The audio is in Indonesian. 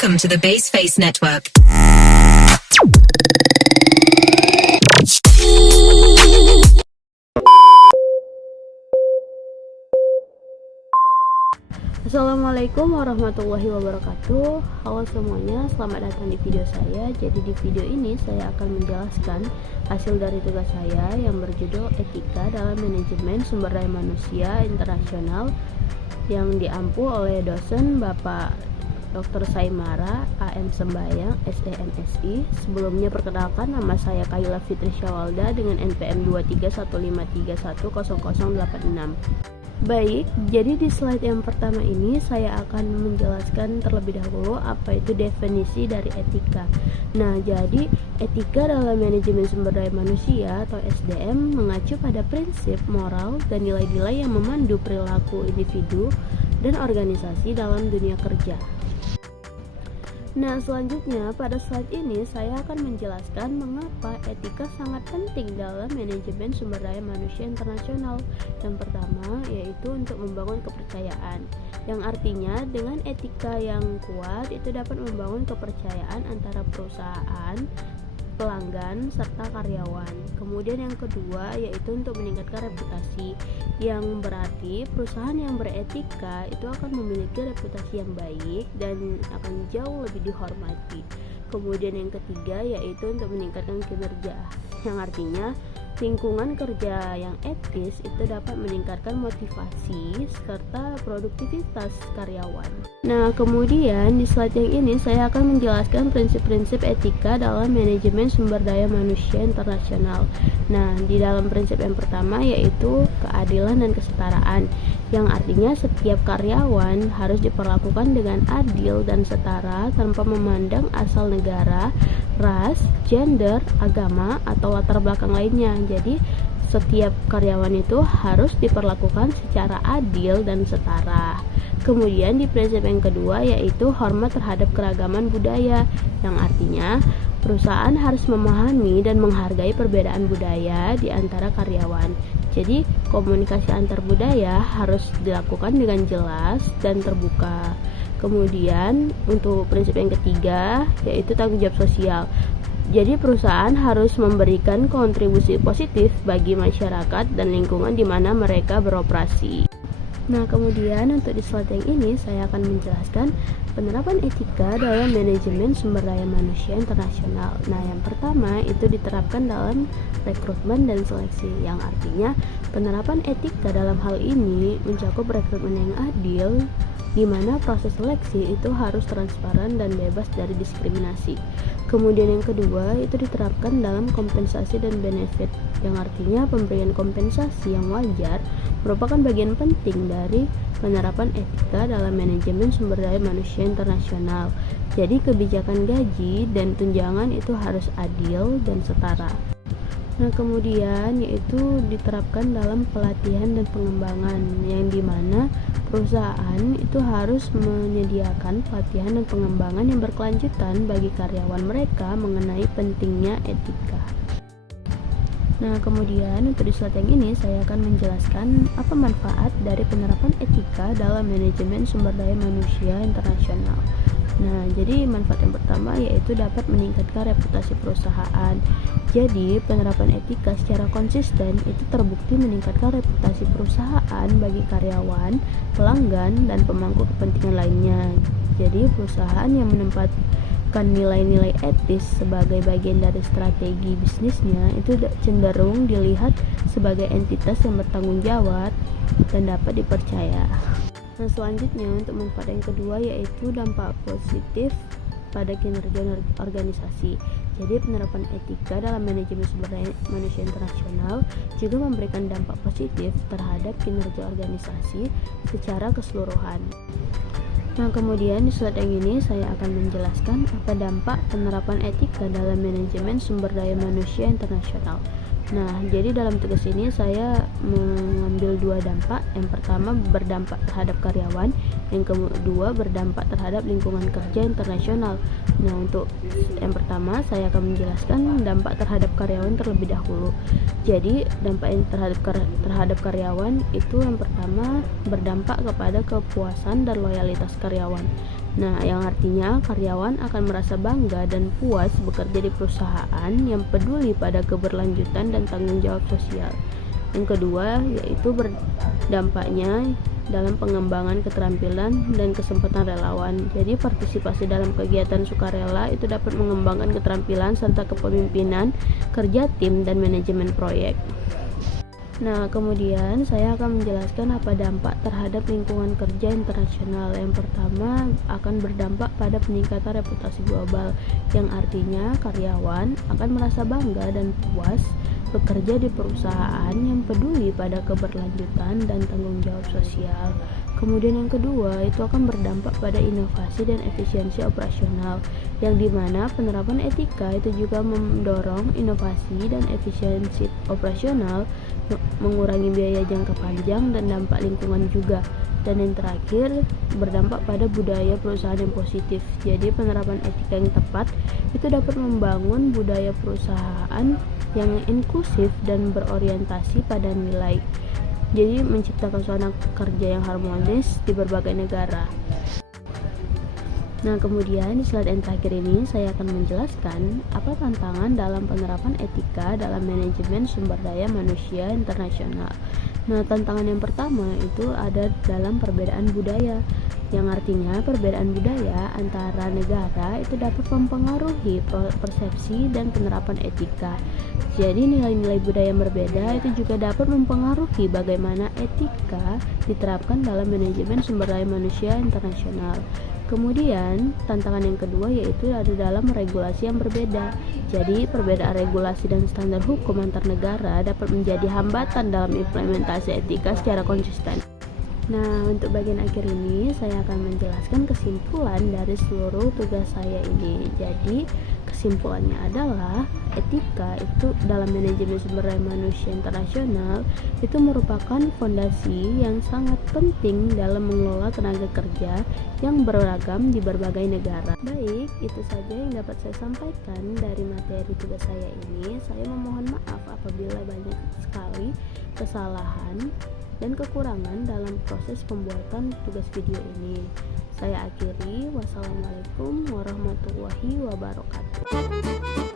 Welcome to the Baseface Network. Assalamualaikum warahmatullahi wabarakatuh. Halo semuanya, selamat datang di video saya. Jadi di video ini saya akan menjelaskan hasil dari tugas saya yang berjudul Etika dalam Manajemen Sumber Daya Manusia Internasional yang diampu oleh dosen Bapak Dr. Saimara AM Sembayang SEMSI. Sebelumnya perkenalkan, nama saya Kayla Fitri Syawalda dengan NPM 23153100086. Baik, jadi di slide yang pertama ini saya akan menjelaskan terlebih dahulu apa itu definisi dari etika. Nah, jadi etika dalam manajemen sumber daya manusia atau SDM mengacu pada prinsip, moral, dan nilai-nilai yang memandu perilaku individu dan organisasi dalam dunia kerja. Nah, selanjutnya pada slide ini saya akan menjelaskan mengapa etika sangat penting dalam manajemen sumber daya manusia internasional. Yang pertama yaitu untuk membangun kepercayaan, yang artinya dengan etika yang kuat itu dapat membangun kepercayaan antara perusahaan, pelanggan, serta karyawan. Kemudian yang kedua yaitu untuk meningkatkan reputasi, yang berarti perusahaan yang beretika itu akan memiliki reputasi yang baik dan akan jauh lebih dihormati. Kemudian yang ketiga yaitu untuk meningkatkan kinerja, yang artinya lingkungan kerja yang etis itu dapat meningkatkan motivasi serta produktivitas karyawan. Nah, kemudian di slide yang ini saya akan menjelaskan prinsip-prinsip etika dalam manajemen sumber daya manusia internasional. Nah, di dalam prinsip yang pertama yaitu keadilan dan kesetaraan, yang artinya setiap karyawan harus diperlakukan dengan adil dan setara tanpa memandang asal negara, ras, gender, agama, atau latar belakang lainnya. Jadi setiap karyawan itu harus diperlakukan secara adil dan setara. Kemudian di prinsip yang kedua yaitu hormat terhadap keragaman budaya, yang artinya perusahaan harus memahami dan menghargai perbedaan budaya di antara karyawan. Jadi komunikasi antar budaya harus dilakukan dengan jelas dan terbuka. Kemudian untuk prinsip yang ketiga yaitu tanggung jawab sosial. Jadi perusahaan harus memberikan kontribusi positif bagi masyarakat dan lingkungan di mana mereka beroperasi. Nah, kemudian untuk di slide yang ini saya akan menjelaskan penerapan etika dalam manajemen sumber daya manusia internasional. Nah, yang pertama itu diterapkan dalam rekrutmen dan seleksi, yang artinya penerapan etika dalam hal ini mencakup rekrutmen yang adil, di mana proses seleksi itu harus transparan dan bebas dari diskriminasi. Kemudian yang kedua itu diterapkan dalam kompensasi dan benefit, yang artinya pemberian kompensasi yang wajar merupakan bagian penting dari penerapan etika dalam manajemen sumber daya manusia internasional. Jadi kebijakan gaji dan tunjangan itu harus adil dan setara. Nah, kemudian yaitu diterapkan dalam pelatihan dan pengembangan, yang dimana perusahaan itu harus menyediakan pelatihan dan pengembangan yang berkelanjutan bagi karyawan mereka mengenai pentingnya etika. Nah, kemudian untuk di slide yang ini saya akan menjelaskan apa manfaat dari penerapan etika dalam manajemen sumber daya manusia internasional. Nah, jadi manfaat yang pertama yaitu dapat meningkatkan reputasi perusahaan. Jadi, penerapan etika secara konsisten itu terbukti meningkatkan reputasi perusahaan bagi karyawan, pelanggan, dan pemangku kepentingan lainnya. Jadi, perusahaan yang menempatkan nilai-nilai etis sebagai bagian dari strategi bisnisnya itu cenderung dilihat sebagai entitas yang bertanggung jawab dan dapat dipercaya. Nah, selanjutnya untuk manfaat yang kedua yaitu dampak positif pada kinerja organisasi. Jadi penerapan etika dalam manajemen sumber daya manusia internasional juga memberikan dampak positif terhadap kinerja organisasi secara keseluruhan. Nah, kemudian di slide yang ini saya akan menjelaskan apa dampak penerapan etika dalam manajemen sumber daya manusia internasional. Nah, jadi dalam tugas ini saya mengambil dua dampak. Yang pertama berdampak terhadap karyawan, yang kedua berdampak terhadap lingkungan kerja internasional. Nah, untuk yang pertama saya akan menjelaskan dampak terhadap karyawan terlebih dahulu. Jadi dampak yang terhadap karyawan itu yang pertama berdampak kepada kepuasan dan loyalitas karyawan. Nah, yang artinya karyawan akan merasa bangga dan puas bekerja di perusahaan yang peduli pada keberlanjutan dan tanggung jawab sosial. Yang kedua yaitu berdampaknya dalam pengembangan keterampilan dan kesempatan relawan. Jadi partisipasi dalam kegiatan sukarela itu dapat mengembangkan keterampilan serta kepemimpinan, kerja tim, dan manajemen proyek. Nah, kemudian saya akan menjelaskan apa dampak terhadap lingkungan kerja internasional. Yang pertama akan berdampak pada peningkatan reputasi global, yang artinya karyawan akan merasa bangga dan puas bekerja di perusahaan yang peduli pada keberlanjutan dan tanggung jawab sosial. Kemudian yang kedua itu akan berdampak pada inovasi dan efisiensi operasional, yang dimana penerapan etika itu juga mendorong inovasi dan efisiensi operasional, mengurangi biaya jangka panjang dan dampak lingkungan juga. Dan yang terakhir berdampak pada budaya perusahaan yang positif. Jadi penerapan etika yang tepat itu dapat membangun budaya perusahaan yang inklusif dan berorientasi pada nilai. Jadi menciptakan suasana kerja yang harmonis di berbagai negara. Nah, kemudian di slide yang terakhir ini saya akan menjelaskan apa tantangan dalam penerapan etika dalam manajemen sumber daya manusia internasional. Nah, tantangan yang pertama itu ada dalam perbedaan budaya, yang artinya perbedaan budaya antara negara itu dapat mempengaruhi persepsi dan penerapan etika. Jadi nilai-nilai budaya yang berbeda itu juga dapat mempengaruhi bagaimana etika diterapkan dalam manajemen sumber daya manusia internasional. Kemudian tantangan yang kedua yaitu ada dalam regulasi yang berbeda. Jadi perbedaan regulasi dan standar hukum antar negara dapat menjadi hambatan dalam implementasi etika secara konsisten. Nah, untuk bagian akhir ini saya akan menjelaskan kesimpulan dari seluruh tugas saya ini. Jadi, kesimpulannya adalah etika itu dalam manajemen sumber daya manusia internasional itu merupakan fondasi yang sangat penting dalam mengelola tenaga kerja yang beragam di berbagai negara. Baik, itu saja yang dapat saya sampaikan dari materi tugas saya ini. Saya memohon maaf apabila banyak sekali kesalahan dan kekurangan dalam proses pembuatan tugas video ini. Saya akhiri, wassalamualaikum warahmatullahi wabarakatuh.